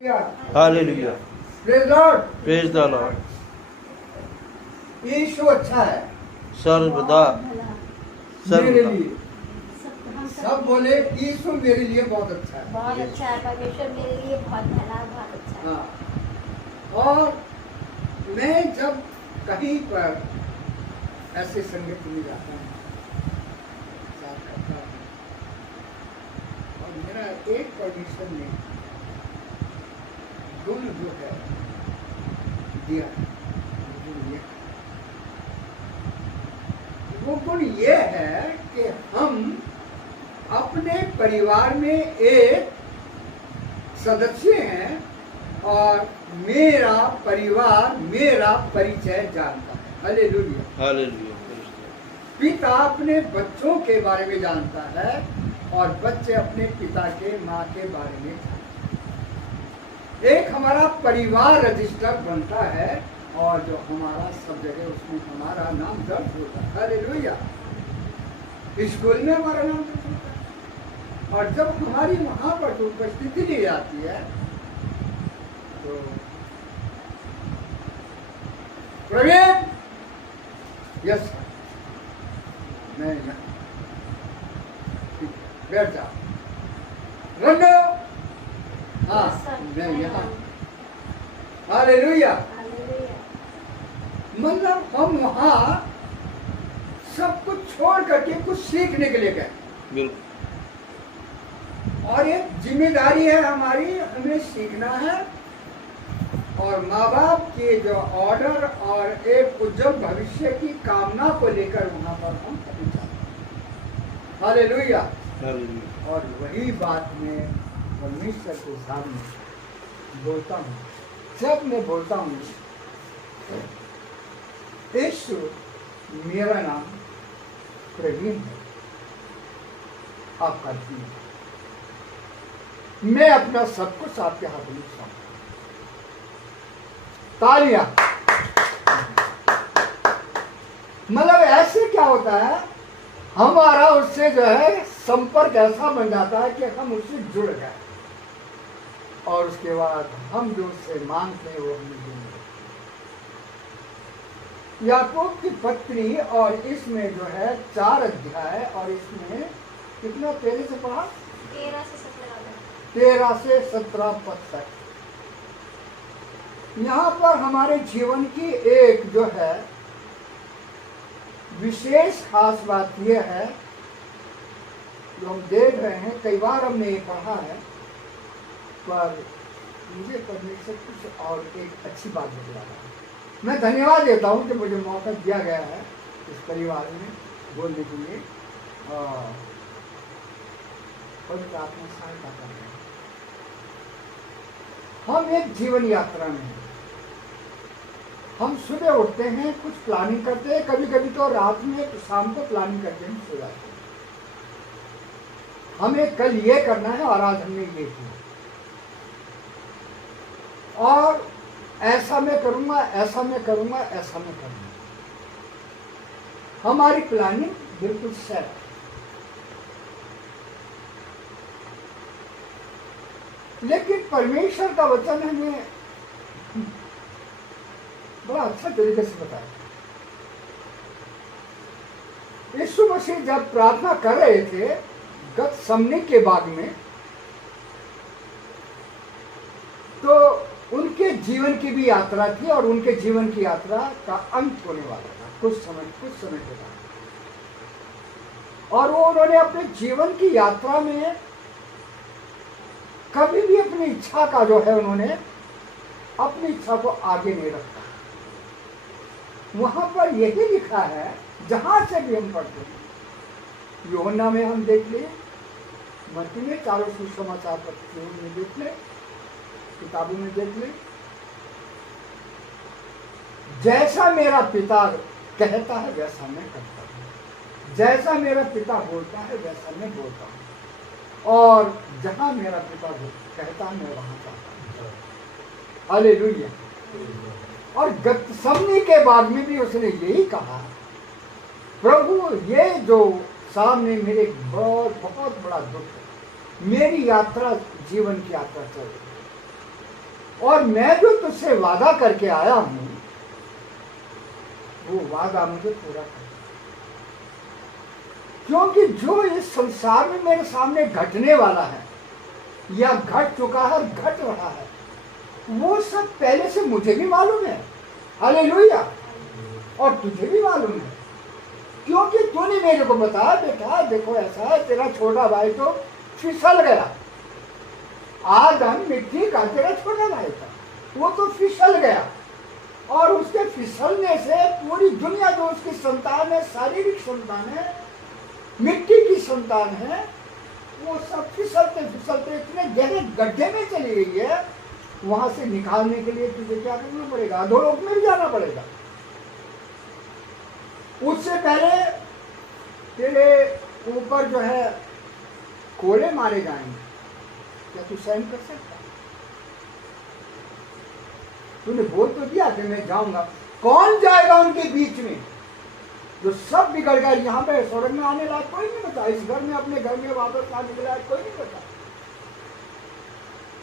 Hallelujah, praise lord. Praise the lord. यीशु अच्छा है सर्वदा मेरे सर्वदा। लिए। सब बोले यीशु मेरे लिए बहुत अच्छा है। बहुत अच्छा है, परमेश्वर मेरे लिए बहुत भला, बहुत अच्छा है। हाँ, और मैं जब कहीं पर ऐसे संगत में जाता हूँ, साथ करता हूँ, और मेरा एक परमेश्वर ने गुण जो है दिया है, वो गुण ये है कि हम अपने परिवार में एक सदस्य हैं और मेरा परिवार मेरा परिचय जानता है। Hallelujah, hallelujah. पिता अपने बच्चों के बारे में जानता है और बच्चे अपने पिता के माँ के बारे में जानते हैं। एक हमारा परिवार रजिस्टर बनता है और जो हमारा सब जगह उसमें हमारा नाम दर्ज होता है। हालेलुया। स्कूल में हमारा नाम दर्ज होता है और जब हमारी वहां पर उपस्थिति ली जाती है तो प्रवीण, यस मैं यहाँ, बैठ जा। रंडो, हाँ मैं यहाँ। हालेलुया। हालेलुया। मतलब हम वहाँ सब कुछ छोड़ करके कुछ सीखने के लिए गए बिल्कुल। और एक जिम्मेदारी है हमारी, हमें सीखना है और माँ बाप के जो ऑर्डर और एक उज्जवल भविष्य की कामना को लेकर वहाँ पर हम कभी जाते हैं। हालेलुया। हालेलुया। और वही बात मैं परमेश्वर के सामने बोलता हूँ। जब मैं बोलता हूँ यीशु मेरा नाम प्रवीण है, आपका जी, मैं अपना सब कुछ आपके हाथ में सौंपता हूं। तालियां। मतलब ऐसे क्या होता है, हमारा उससे जो है संपर्क ऐसा बन जाता है कि हम उससे जुड़ गए और उसके बाद हम जो उससे मांगते हैं वो हमें देंगे। याकूब की पत्री और इसमें जो है 4 अध्याय और इसमें कितना पहले से पढ़ा, 13 से 17 पद तक। यहाँ पर हमारे जीवन की एक जो है विशेष खास बात यह है जो हम देख रहे हैं, कई बार हमने ये पढ़ा है, पर मुझे परमेश्वर कुछ और एक अच्छी बात बता रहा है। मैं धन्यवाद देता हूँ कि मुझे मौका दिया गया है इस परिवार में बोलने के लिए और पवित्र आत्मा सहायता कर रहे हैं। हम एक जीवन यात्रा में हैं। हम सुबह उठते हैं, कुछ प्लानिंग करते हैं, कभी कभी तो रात में तो शाम को प्लानिंग करके हम सो जाते हैं। हमें कल ये करना है और आज हमने ये किया और ऐसा मैं करूंगा, ऐसा मैं करूंगा, ऐसा मैं करूंगा। हमारी प्लानिंग बिल्कुल सेट है। लेकिन परमेश्वर का वचन हमें बड़ा अच्छा तरीके से बताया। यीशु मसीह जब प्रार्थना कर रहे थे गतसमनी के बाग में, तो उनके जीवन की भी यात्रा थी और उनके जीवन की यात्रा का अंत होने वाला था कुछ समय के बाद। और वो उन्होंने अपने जीवन की यात्रा में कभी भी अपनी इच्छा का जो है उन्होंने अपनी इच्छा को आगे नहीं रखा। वहां पर यही लिखा है, जहां से भी हम पढ़ते हैं, यूहन्ना में हम देख ले, मत्ती में, चारों सुसमाचार पत्रों में देख ले, किताबों में देख ले, जैसा मेरा पिता कहता है वैसा मैं करता हूं, जैसा मेरा पिता बोलता है वैसा मैं बोलता हूं और जहां मेरा पिता कहता है मैं वहां जाता हूं। हालेलुया। और गतसमनी के बाद में भी उसने यही कहा, प्रभु ये जो सामने मेरे बहुत बड़ा दुख है, मेरी यात्रा जीवन की यात्रा चल रही है, और मैं जो तुझसे वादा करके आया हूं वो वादा मुझे पूरा कर, क्योंकि जो इस संसार में मेरे सामने घटने वाला है या घट चुका है, घट रहा है, वो सब पहले से मुझे भी मालूम है। हालेलुया। और तुझे भी मालूम है, क्योंकि तूने मेरे को बताया बेटा देखो ऐसा है, तेरा छोटा भाई तो फिसल गया। आदम मिट्टी का तेरा छोटा भाई था, वो तो फिसल गया, और उसके फिसलने से पूरी दुनिया जो उसकी संतान है, शारीरिक संतान है, मिट्टी की संतान है, वो सब फिसलते फिसलते इतने गहरे गड्ढे में चली गई है। वहां से निकालने के लिए तुझे क्या करना पड़ेगा? अधोलोक में भी जाना पड़ेगा। उससे पहले तेरे ऊपर जो है कोड़े मारे जाएंगे, क्या तू सहन कर सकता? तूने बोल तो दिया कि मैं जाऊंगा, कौन जाएगा उनके बीच में? जो सब बिगड़ गया, यहाँ पे स्वर्ग में आने लायक कोई नहीं बचा, इस घर में अपने घर में वापस आने के लायक कोई नहीं बचा।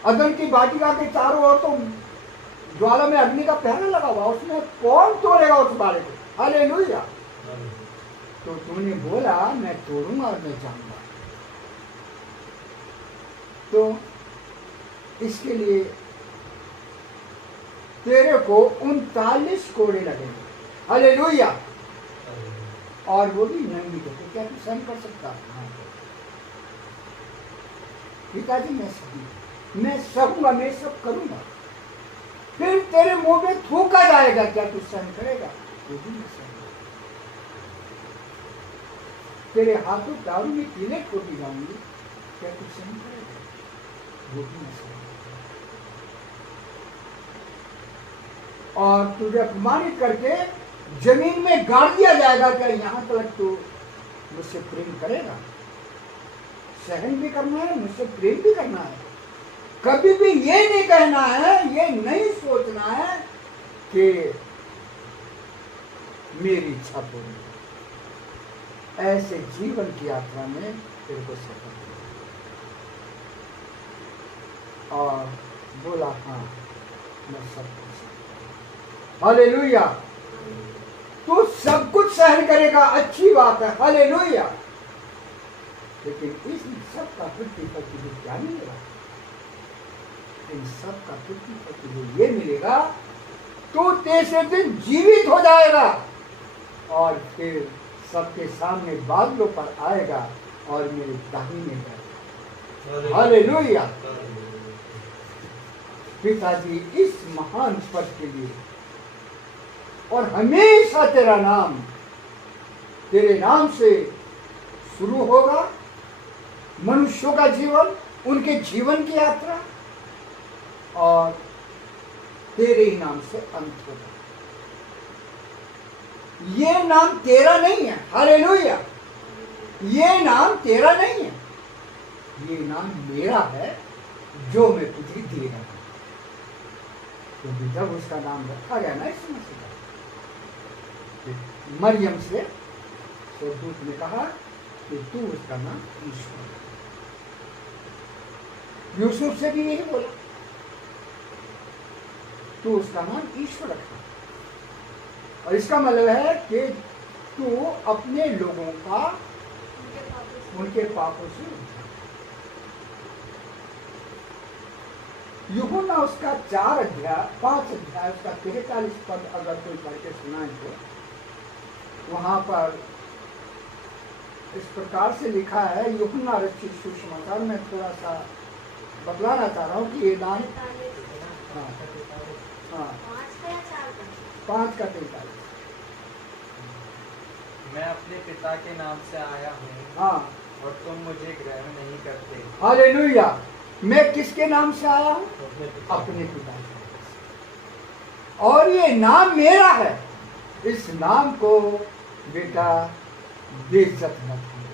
अदन की वाटिका के चारों ओर तो ज्वाला में अग्नि का पहरा लगा हुआ, उसमें कौन तोड़ेगा उस बारे को? हालेलुया। तो तूने बोला मैं तोड़ूंगा और मैं जाऊंगा, तो इसके लिए तेरे को 39 कोड़े लगेंगे। हालेलुया। और वो भी नंगी तो क्या तू सहन कर सकता? पिताजी मैं सहूंगा, मैं सब करूंगा, फिर तेरे मुंह में थूका जाएगा, क्या तू सहन करेगा? वो भी नहीं सहन। तेरे हाथों दारू में कीले ठोकी जाऊंगी, क्या तू सहन करेगा? वो भी नहीं सहन। और तुझे अपमानित करके जमीन में गाड़ दिया जाएगा, क्या यहाँ तक तू मुझसे प्रेम करेगा? सहन भी करना है, मुझसे प्रेम भी करना है। कभी भी ये नहीं कहना है, ये नहीं सोचना है कि मेरी इच्छा पूरी। ऐसे जीवन की यात्रा में तेरे को सफल और बोला हाँ मैं सब कुछ। हालेलुया। तू सब कुछ सहन करेगा, अच्छी बात है। हालेलुया। लेकिन इस सब का प्रतिफल तुझे क्या मिलेगा? इन सब का प्रतिफल तुझे ये मिलेगा, तू तीसरे दिन जीवित हो जाएगा और फिर सबके सामने बादलों पर आएगा और मेरे दाहिने जाएगा। हालेलुया। पिताजी इस महान पद के लिए और हमेशा तेरा नाम, तेरे नाम से शुरू होगा मनुष्यों का जीवन, उनके जीवन की यात्रा, और तेरे ही नाम से अंत होगा। ये नाम तेरा नहीं है। हालेलुया। ये नाम तेरा नहीं है, ये नाम मेरा है जो मैं तुझे दे रहा हूं। क्योंकि जब उसका नाम रखा गया ना इस मसीह का, मरियम से स्वर्गदूत ने कहा कि तू उसका नाम ईश्वर। यूसुफ से भी यही बोला, तू उसका नाम ईश्वर रखा। और इसका मतलब है कि तू अपने लोगों का उनके पापों से यूहन्ना उसका 5 अध्याय उसका 43 पद अगर कोई पढ़ के सुनाए तो वहां पर इस प्रकार से लिखा है। यूहन्ना रचित सुसमाचार में थोड़ा सा बतलाना चाह रहा हूँ कि ये नाम 5 का 43। मैं अपने पिता के नाम से आया हूँ, हाँ, और तुम मुझे ग्रहण नहीं करते। हालेलुया। मैं किसके नाम से आया हूँ? अपने पिता के नाम से। और ये नाम मेरा है, इस नाम को बेटा बेइज्जत मत करो,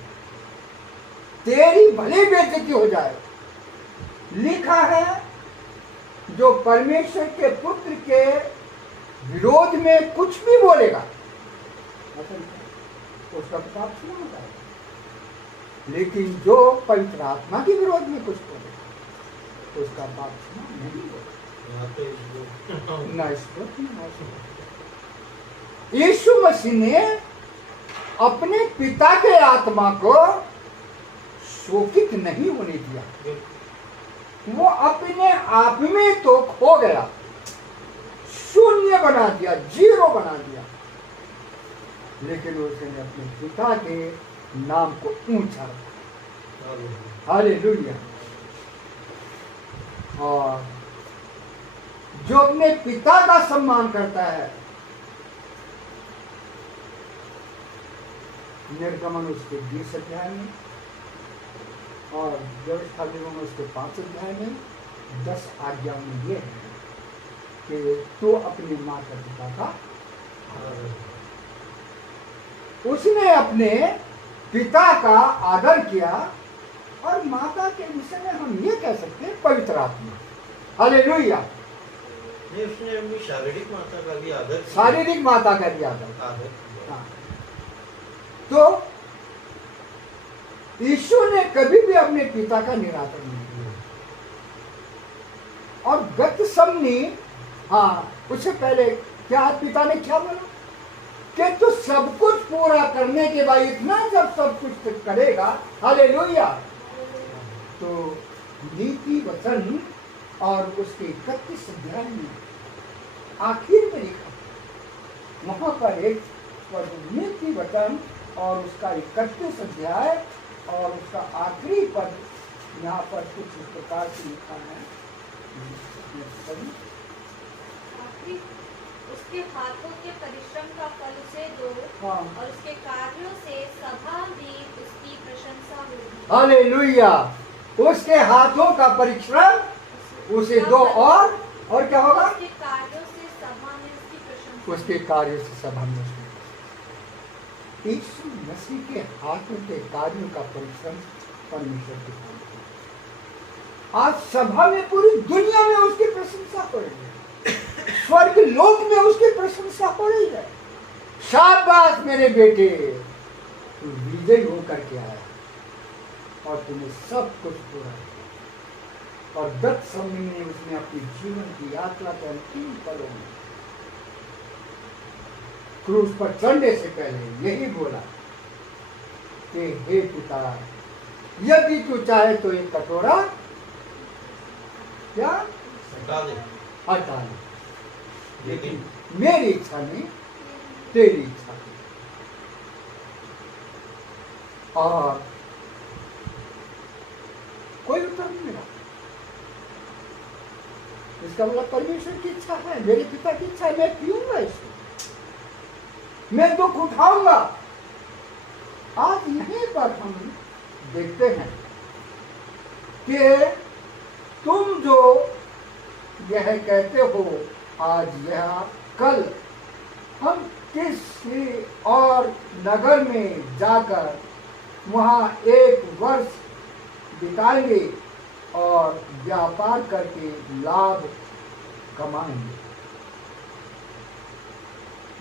तेरी भली बेइज्जती हो जाए। लिखा है जो परमेश्वर के पुत्र के विरोध में कुछ भी बोलेगा उसका पाप क्षमा हो जाएगा, लेकिन जो पवित्र आत्मा के विरोध में कुछ बोलेगा उसका पाप क्षमा नहीं होगा। ना स्तोत्र ना स्तुति। यीशु मसीह ने अपने पिता के आत्मा को शोकित नहीं होने दिया, वो अपने आप में तो खो गया, शून्य बना दिया, जीरो बना दिया, लेकिन उसने अपने पिता के नाम को ऊंचा रखा। हालेलुया। और जो अपने पिता का सम्मान करता है, निर्गमन उसके 20 अध्याय में और व्यवस्था निगम उसके 5 अध्याय में 10 आज्ञा में ये है कि तू अपने माता पिता का, उसने अपने पिता का आदर किया। और माता के विषय में हम ये कह सकते हैं पवित्र आत्मा। हालेलुया। नहीं, उसने अपनी शारीरिक माता का भी आदर किया। शारीरिक माता का भी आदर। किया। हाँ। तो यीशु ने कभी भी अपने पिता का निरादर नहीं किया। और गतसमनी, हाँ, उससे पहले क्या पिता ने क्या बोला कि तू सब कुछ पूरा करने के बाद इतना जब सब कुछ करेगा, हालेलुया, तो नीति वचन और उसके 31 अध्याय में आखिर में लिखा, वहां पर एक नीति वचन और उसका 31 अध्याय और उसका आखिरी पद यहाँ पर कुछ इस प्रकार से लिखा है। उसके हाथों के परिश्रम का फल उसे दो, हाँ। और उसके कार्यों से सभा में उसकी प्रशंसा होगी। हालेलुया। उसके हाथों का परिश्रम उसे दो, और क्या होगा? उसके कार्यों से सभा में उसकी प्रशंसा। उसके कार्यों से सभा में उसकी। यीशु मसीह के हाथों के कार्यों का परिश्रम परमेश्वर के काम है। आज सभा में पूरी दुनिया में उसकी प्रशंसा हो रही है, स्वर्ग लोक में उसकी प्रशंसा हो रही है। शाबाश मेरे बेटे, तू विजयी होकर के आया और तूने सब कुछ पूरा किया। और गतसमनी में उसने अपनी जीवन की यात्रा के अंतिम पलों में क्रूस पर चढ़ने से पहले यही बोला कि हे पिता, यदि तू चाहे तो एक कटोरा क्या हटा दे, हटा ले, लेकिन मेरी इच्छा नहीं, तेरी इच्छा नहीं। और कोई उत्तर नहीं मिला। इसका मतलब परमेश्वर की इच्छा है, मेरे पिता की इच्छा है, मैं पीऊंगा इसको, मैं दुख उठाऊंगा। आज यहीं पर हम देखते हैं कि तुम जो यह कहते हो आज या कल हम किसी और नगर में जाकर वहां 1 वर्ष बिताएंगे और व्यापार करके लाभ कमाएंगे।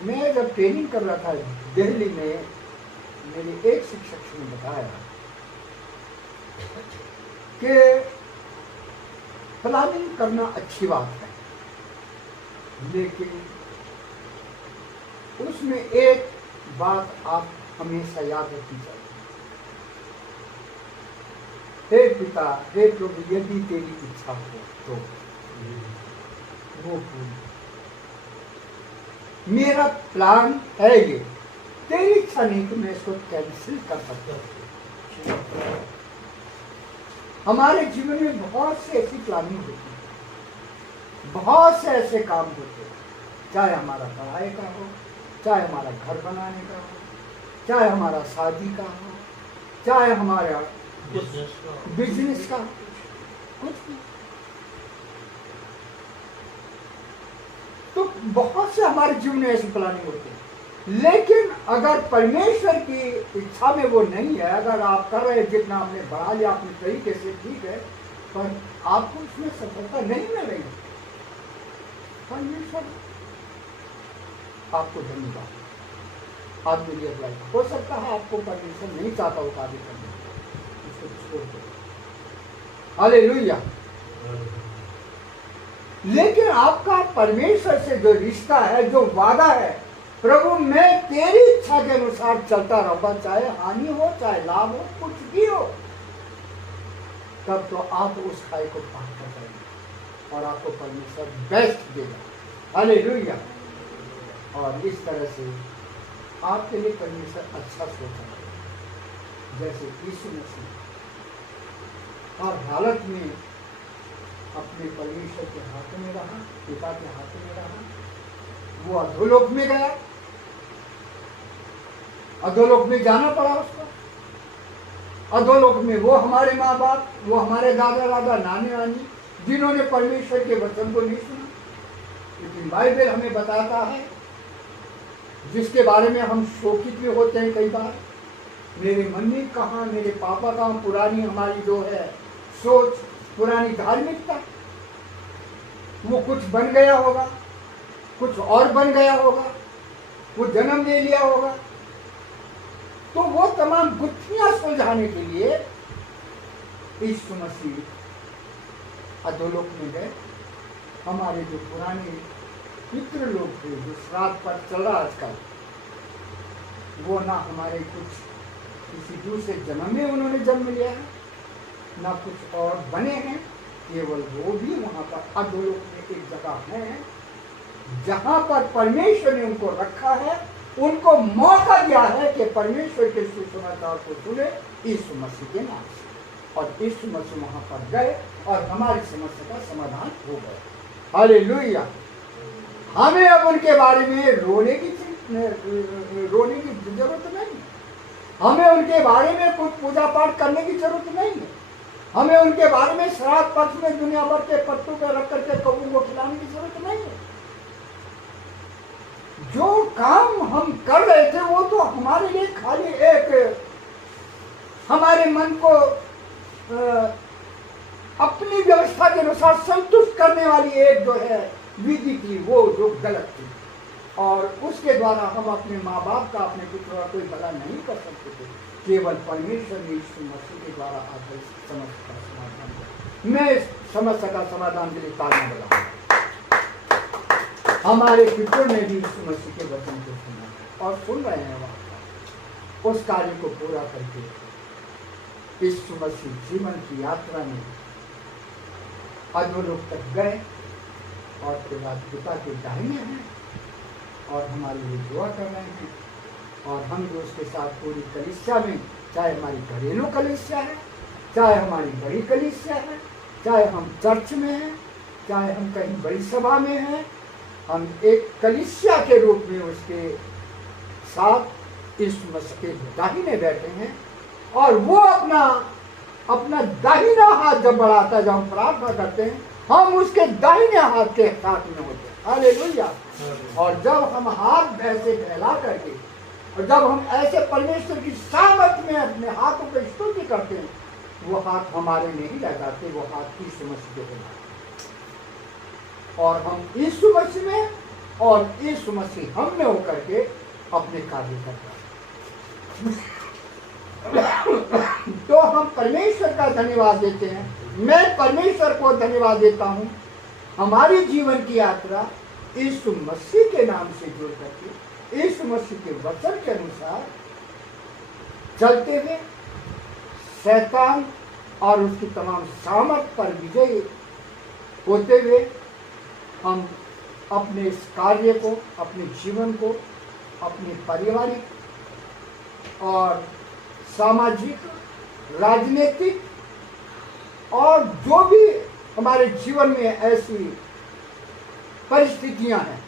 मैं जब ट्रेनिंग कर रहा था दिल्ली में, मेरे एक शिक्षक ने बताया कि प्लानिंग करना अच्छी बात है, लेकिन उसमें एक बात आप हमेशा याद रखनी चाहिए। हे पिता, हे प्रभु, यदि तेरी इच्छा हो तो वो पूरी। मेरा प्लान है ये, तेरी इच्छा नहीं तो मैं इसको कैंसिल कर सकता हूँ। हमारे जीवन में बहुत से ऐसी प्लानिंग होती है, बहुत से ऐसे काम होते हैं, चाहे हमारा पढ़ाई का हो, चाहे हमारा घर बनाने का हो, चाहे हमारा शादी का हो, चाहे हमारा बिजनेस का, कुछ भी। तो बहुत से हमारे जीवन में ऐसी प्लानिंग होती है, लेकिन अगर परमेश्वर की इच्छा में वो नहीं है, अगर आप कर रहे जितना आपने बढ़ा लिया अपने तरीके से, ठीक है, पर आपको उसमें सफलता नहीं मिल रही, परमेश्वर आपको धन्यवाद, आपके लिए अप्लाई हो सकता है। आपको परमेश्वर नहीं चाहता हो कार्य करने, उसको छोड़ दो। हालेलुया। लेकिन आपका परमेश्वर से जो रिश्ता है, जो वादा है, प्रभु मैं तेरी इच्छा के अनुसार चलता रहूंगा, चाहे हानि हो चाहे लाभ हो, कुछ भी हो, तब तो आप उस खाई को प्राप्त करेंगे और आपको परमेश्वर बेस्ट देगा। हालेलुया। और इस तरह से आपके लिए परमेश्वर अच्छा सोचा है, जैसे यीशु मसीह हर हालत में अपने परमेश्वर के हाथ में रहा, पिता के हाथ में रहा। वो अधोलोक में गया, अधोलोक में जाना पड़ा उसको। अधोलोक में वो हमारे माँ बाप, वो हमारे दादा दादा, नानी नानी, जिन्होंने परमेश्वर के वचन को नहीं सुना, लेकिन बाइबल हमें बताता है, जिसके बारे में हम शोकित भी होते हैं कई बार, मेरे मम्मी कहाँ, मेरे पापा कहाँ, पुरानी हमारी जो है सोच, पुरानी धार्मिकता, वो कुछ बन गया होगा, कुछ और बन गया होगा, वो जन्म ले लिया होगा। तो वो तमाम गुत्थियां सुलझाने के लिए यीशु मसीह अधोलोक में गए। हमारे जो पुराने पितृ लोग थे, जो श्राद्ध पर चल रहा आजकल, वो ना हमारे कुछ किसी दूसरे जन्म में उन्होंने जन्म लिया है, ना कुछ और बने हैं, केवल वो भी वहां पर अधोलोक में एक जगह है जहां पर परमेश्वर ने उनको रखा है, उनको मौका दिया है कि परमेश्वर के सुसमाचार को सुने यीशु मसीह के नाम से। और यीशु मसीह वहां पर गए और हमारी समस्या का समाधान हो गया। हालेलुया। हमें अब उनके बारे में रोने की जरूरत नहीं, हमें उनके बारे में कुछ पूजा पाठ करने की जरूरत नहीं है, हमें उनके बारे में श्राद्ध पक्ष में दुनिया भर के पत्तों पर रख करके कबूल को खिलाने की जरूरत नहीं है। जो काम हम कर रहे थे वो तो हमारे लिए खाली एक हमारे मन को अपनी व्यवस्था के अनुसार संतुष्ट करने वाली एक जो है विधि थी, वो जो गलत थी, और उसके द्वारा हम अपने माँ बाप का, अपने पुत्र का कोई भला नहीं कर सकते थे। केवल परमेश्वर ने यीशु मसीह के द्वारा आकर समस्या का समाधान किया। मैं इस समस्या का समाधान के लिए तालियां बजाऊंगा। हमारे पितरों ने भी यीशु मसीह के वचन को सुना और सुन रहे हैं, वहां उस कार्य को पूरा करके यीशु मसीह जीवन की यात्रा में अधोलोक तक गए और फिर बाद पिता के दाहिने हैं और हमारे लिए दुआ कर रहे हैं। और हम जो उसके साथ पूरी कलीसिया में, चाहे हमारी घरेलू कलीसिया है, चाहे हमारी बड़ी कलीसिया है, चाहे हम चर्च में हैं, चाहे हम कहीं बड़ी सभा में हैं, हम एक कलीसिया के रूप में उसके साथ इस मसीह के दाहिने बैठे हैं। और वो अपना दाहिना हाथ जब बढ़ाता है, जब हम प्रार्थना करते हैं, हम उसके दाहिने हाथ के साथ में होते हैं। हालेलुया। और जब हम हाथ ऐसे फैला करके और जब हम ऐसे परमेश्वर की सामर्थ में अपने हाथों पर स्तुति करते हैं, वो हाथ हमारे नहीं रह जाते, वो हाथ यीशु मसीह के होते हैं। और हम यीशु मसीह में और यीशु मसीह हम में होकर के अपने कार्य करते हैं। तो हम परमेश्वर का धन्यवाद देते हैं। मैं परमेश्वर को धन्यवाद देता हूँ। हमारी जीवन की यात्रा यीशु मसीह के नाम से जुड़ करके, यीशु मसीह के वचन के अनुसार चलते हुए शैतान और उसकी तमाम सामर्थ पर विजयी होते हुए हम अपने इस कार्य को, अपने जीवन को, अपने पारिवारिक और सामाजिक, राजनीतिक और जो भी हमारे जीवन में ऐसी परिस्थितियां हैं,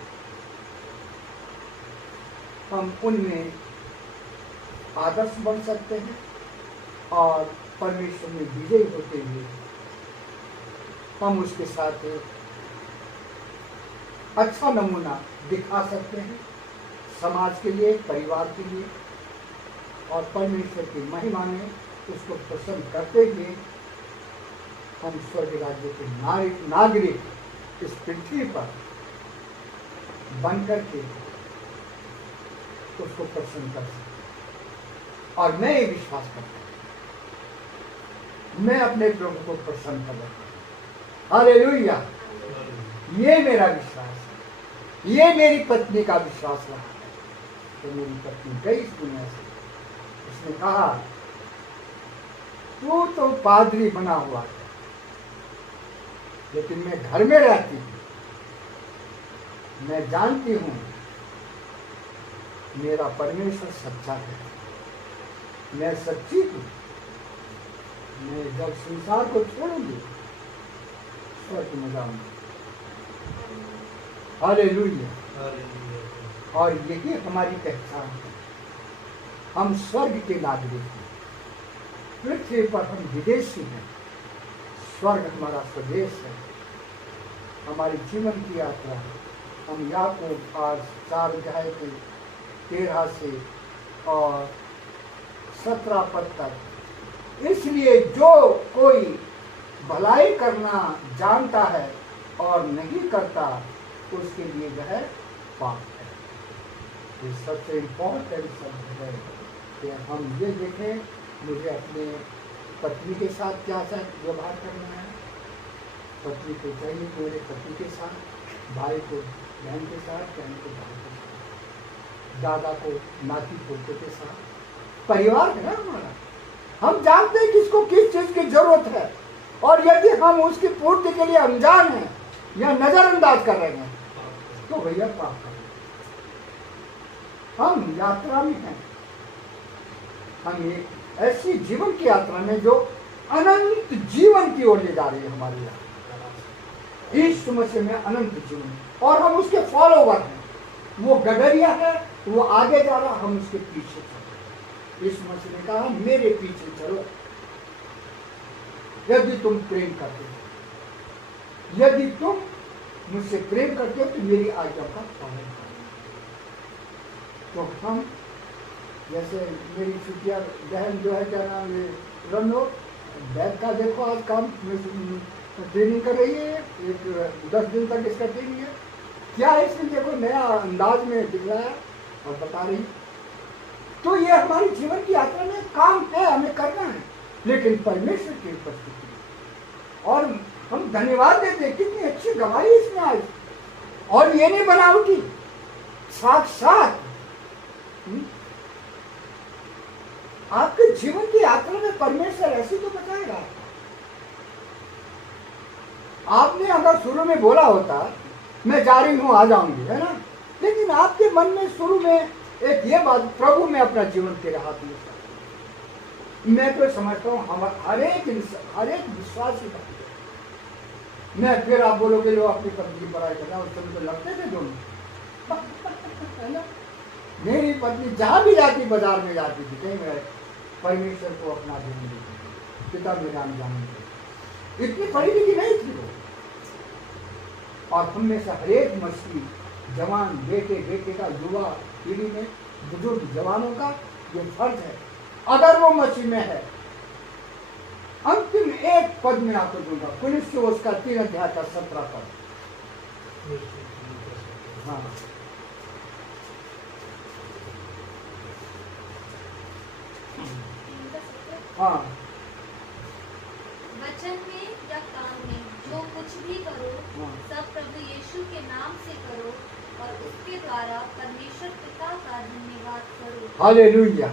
हम उनमें आदर्श बन सकते हैं और परमेश्वर में विजयी होते हुए हम उसके साथ अच्छा नमूना दिखा सकते हैं समाज के लिए, परिवार के लिए, और परमेश्वर की महिमा में उसको प्रसन्न करते हुए हम स्वर्ग राज्य के नागरिक इस पृथ्वी पर बन करके उसको प्रसन्न कर सकते। और मैं ये विश्वास करता हूँ, मैं अपने प्रभु को प्रसन्न कर रहा हूँ। हालेलुया। ये मेरा विश्वास है, ये मेरी पत्नी का विश्वास रहा है। तो मेरी पत्नी गई इस दुनिया से, उसने कहा तू तो पादरी बना हुआ है, लेकिन मैं घर में रहती हूँ, मैं जानती हूँ मेरा परमेश्वर सच्चा है, मैं सच्ची हूँ। मैं जब संसार को छोड़ूंगी स्वर्ग में जाऊंगी। हालेलुया। हालेलुया। और यही हमारी पहचान है, हम स्वर्ग के नागरिक हैं। पृथ्वी पर हम विदेशी हैं, स्वर्ग हमारा स्वदेश है। हमारी जीवन की यात्रा है। हम याकूब आज 4 अध्याय के 13 से और 17 पद तक, इसलिए जो कोई भलाई करना जानता है और नहीं करता उसके लिए वह पाप है। ये सबसे इम्पोर्टेंट शब्द है कि हम ये देखें मुझे अपने पत्नी के साथ क्या व्यवहार करना है। पत्नी को चाहिए मेरे पति के साथ, भाई को बहन के साथ, बहन को भाई के साथ, दादा को नाती पोते के साथ। परिवार है ना हमारा, हम जानते हैं किसको किस चीज की जरूरत है, और यदि हम उसकी पूर्ति के लिए अनजान हैं या नजरअंदाज कर रहे हैं तो भैया पाप कर रहे हैं। हम यात्रा में हैं, हम एक ऐसी जीवन की यात्रा में जो अनंत जीवन की ओर ले जा रही है हमारी यात्रा। यीशु मसीह में अनंत जीवन, और हम उसके फॉलोवर हैं। वो गडरिया है, वो आगे जा रहा, हम उसके पीछे चल रहे। यीशु मसीह ने कहा मेरे पीछे चलो यदि तुम प्रेम करते हो, यदि तुम मुझसे प्रेम करते हो तो मेरी आज्ञा का पालन करो। तो हम जैसे मेरी छुट्टियां बहन जो है क्या नाम है रनो बैग का देखो आज काम ट्रेनिंग कर रही है, एक 10 दिन तक इसका ट्रेनिंग है। क्या है इसमें देखो नया अंदाज में दिखलाया और बता रही। तो ये हमारी जीवन की यात्रा में काम है, हमें करना है, लेकिन परमेश्वर की उपस्थिति। और हम धन्यवाद देते हैं, कितनी अच्छी गवाही इसमें आज, और ये नहीं बनावटी, साक्षात आपके जीवन की यात्रा में परमेश्वर ऐसे तो बताएगा। आपने अगर शुरू में बोला होता मैं जा रही हूं आ जाऊंगी, है ना, लेकिन आपके मन में शुरू में एक ये बात, प्रभु मैं अपना जीवन तेरे हाथ में सौंपता हूं। मैं तो समझता हूं हर एक विश्वासी बात। मैं फिर आप बोलोगे लो अपनी पत्नी की बड़ाई करना, उस समय तो लगते थे दोनों है ना। मेरी पत्नी जहां भी जाती, बाजार में जाती थी, कहीं मैं परमेश्वर को अपना जीवन देती, पिता मेरा जान इतनी पढ़ी लिखी नहीं थी वो। और हम में से हरेक मसीही जवान बेटे का, युवा पीढ़ी में बुजुर्ग जवानों का जो फर्ज है, अगर वो मसीह में है, अंतिम एक पद में आपको दूंगा, पुलिस को उसका 3 अध्याय का 17 पद। हाँ हाँ, वचन में या काम में जो कुछ भी करो हाँ। सब प्रभु यीशु के नाम से करो और उसके द्वारा परमेश्वर पिता का धन्यवाद करो। हालेलुया।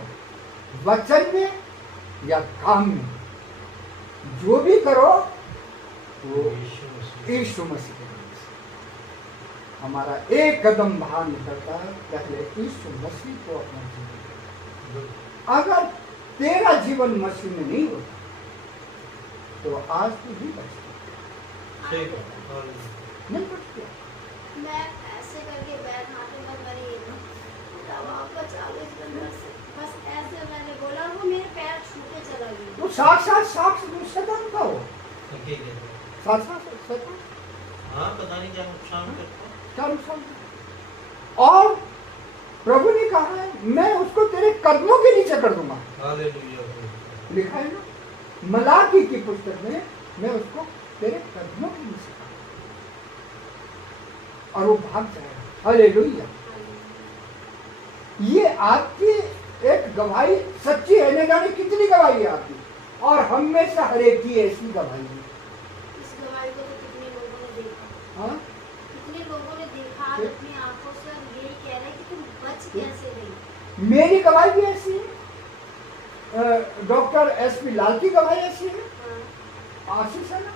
वचन में या काम में जो भी करो वो यीशु मसीह के नाम से। हमारा एक कदम बाहर निकलता है, पहले यीशु मसीह को अपना जीवन। अगर तेरा जीवन मसीह में नहीं होता तो आज तू नहीं बचता, नहीं बचता। मैं ऐसे करके बैग हाथों में भरी वापस आ गई से, बस ऐसे मैंने बोला, वो मेरे पैर छूटे चला गया। तो साक्षात शैतान का हो, साक्षात शैतान। हाँ, पता नहीं क्या नुकसान करता। क्या नुकसान? और प्रभु ने कहा है मैं उसको तेरे कदमों के नीचे कर दूंगा। हालेलुया। लिखा है ना मलाकी की पुस्तक में, मैं उसको तेरे कदमों के नीचे कर दूंगा और वो भाग जाएगा। हालेलुया। ये आपकी एक गवाही सच्ची है, न जाने कितनी गवाही है आपकी, और हम में से हर एक की ऐसी गवाही है। इस गवाही को तो कितने लोगों ने देखा। हाँ? आप अपनी आंखों से अब यही कह रहे हैं कि तुम बच कैसे रही? मेरी गवाही भी ऐसी है, डॉक्टर एसपी लाल की गवाही ऐसी है, हाँ। आशीष है ना,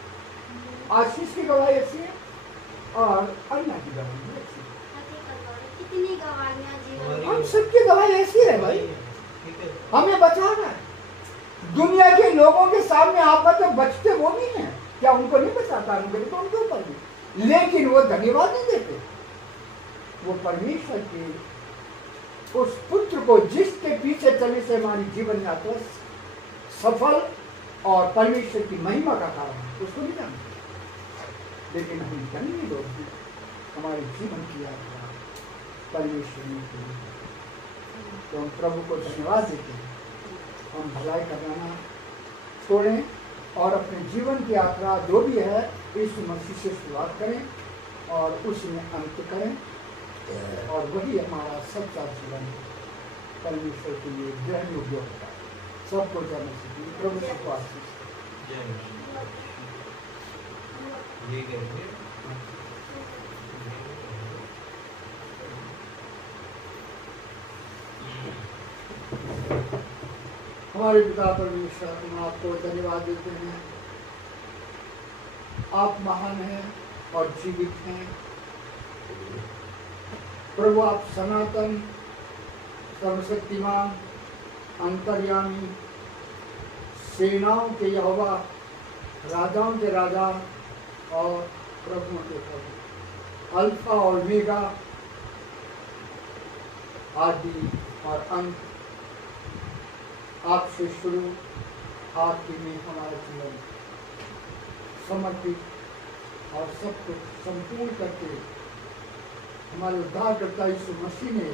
आशीष की गवाही ऐसी है, और अन्ना की गवाही भी ऐसी है। हकीकत वाले कितनी गवाहियां जीवन में। हम सबकी गवाही ऐसी है भाई, ठीक है। हमें बचाना है। दुनिया के लोगों के सामने आपका तो बचते वो नहीं है, क्या उनको नहीं बचाता? तो उनके ऊपर भी, लेकिन वो धन्यवाद नहीं देते। वो परमेश्वर के उस पुत्र को जिसके पीछे चलने से हमारी जीवन यात्रा सफल और परमेश्वर की महिमा का कारण है, उसको नहीं जानते। लेकिन हम धन्य लोग हैं, हमारे जीवन की यात्रा परमेश्वर ने की, तो हम प्रभु को धन्यवाद देते हैं। हम भलाई करना छोड़ें और अपने जीवन की यात्रा जो भी है यीशु मसीह से शुरुआत करें और उसमें अंत करें, और वही हमारा सच्चा जीवन परमेश्वर के लिए ग्रहण योग्य होता है। सबको जय मसीह, प्रभु सबको आशीष दे। जय मसीह। ये कहेंगे हमारे पिता परमेश्वर, हम आपको धन्यवाद देते हैं। आप महान हैं और जीवित हैं प्रभु। आप सनातन, सर्वशक्तिमान, अंतर्यामी, सेनाओं के यहोवा, राजाओं के राजा और प्रभुओं के प्रभु, अल्फा और ओमेगा, आदि और अंत, आपसे शुरू आपके में हमारा जीवन समर्पित और सब कुछ संपूर्ण करके हमारे उद्धारकर्ता यीशु मसीह ने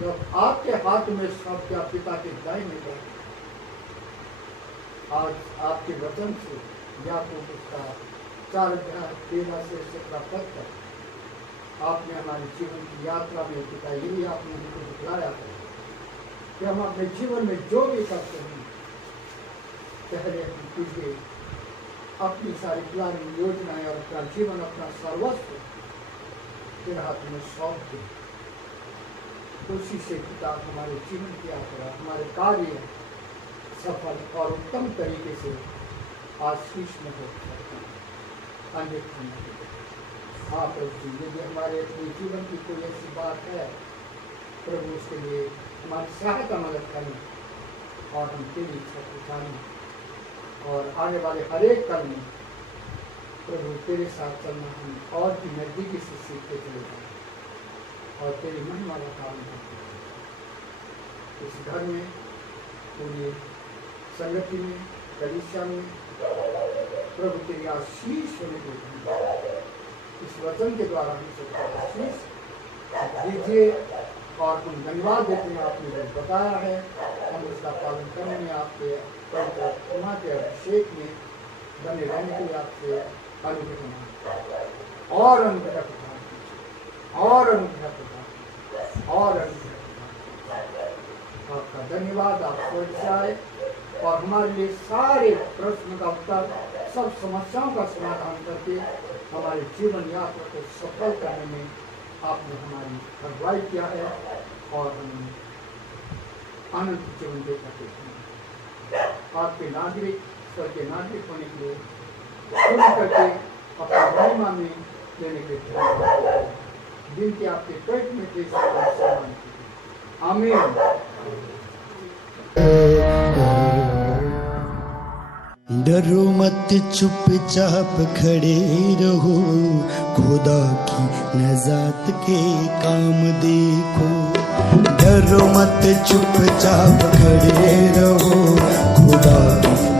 जब आपके हाथ में सौंप दिया पिता के दाहिने पर, आज आपके वचन से याकूब उसका 4:13 से 17 पद तक आपने हमारे जीवन की यात्रा में पिता यही आपने हमको दिखलाया है कि हम अपने जीवन में जो भी करते हैं पहले हम तुझे अपनी सारी प्लानिंग योजनाएं और अपना जीवन, अपना सर्वस्व तेरे हाथ में सौंप दें। उसी से पिता हमारे जीवन की यात्रा, हमारे कार्य सफल और उत्तम तरीके से आशीष में हो अन्यथा नहीं। हाँ प्रभु, यदि हमारे अपने जीवन की कोई ऐसी बात है प्रभु, उसके लिए हमारी सहायता मदद करें और हम तेरी इच्छा को जानें और आने वाले हर एक कर्म में प्रभु तेरे साथ चलना हम और भी नजदीकी से सीखते चले जाएं और तेरी महिमा का काम करते हैं। इस घर में, पूरी संगति में, कलीसिया में प्रभु तेरी आशीष होने देते, इस वचन के द्वारा हम सबको आशीष दीजिए और हम धन्यवाद देते हैं। आपने जो बताया है हम उसका पालन करने में आपके पवित्र के अभिषेक में बने रहने के लिए आपसे अनुग्रह और अनुग्रह प्रदान और अनुग्रह प्रदान और अनुग्रह प्रदान। आपका धन्यवाद। आप स्वर्ग से आए और हमारे लिए सारे प्रश्न का उत्तर, सब समस्याओं का समाधान करके हमारे जीवन यात्रा को सफल करने में आपने हमारी अगुवाई किया है और हम आनंद जीवन दे सकते हैं। आपके नागरिक, स्वर्गीय नागरिक होने के लिए शुरू करके अपनी महिमा में लेने के लिए जिनके आपके पेट में थे आमीन। डरो मत, चुपचाप खड़े रहो, खुदा की नजात के काम देखो। डरो मत, चुपचाप खड़े रहो, खुदा की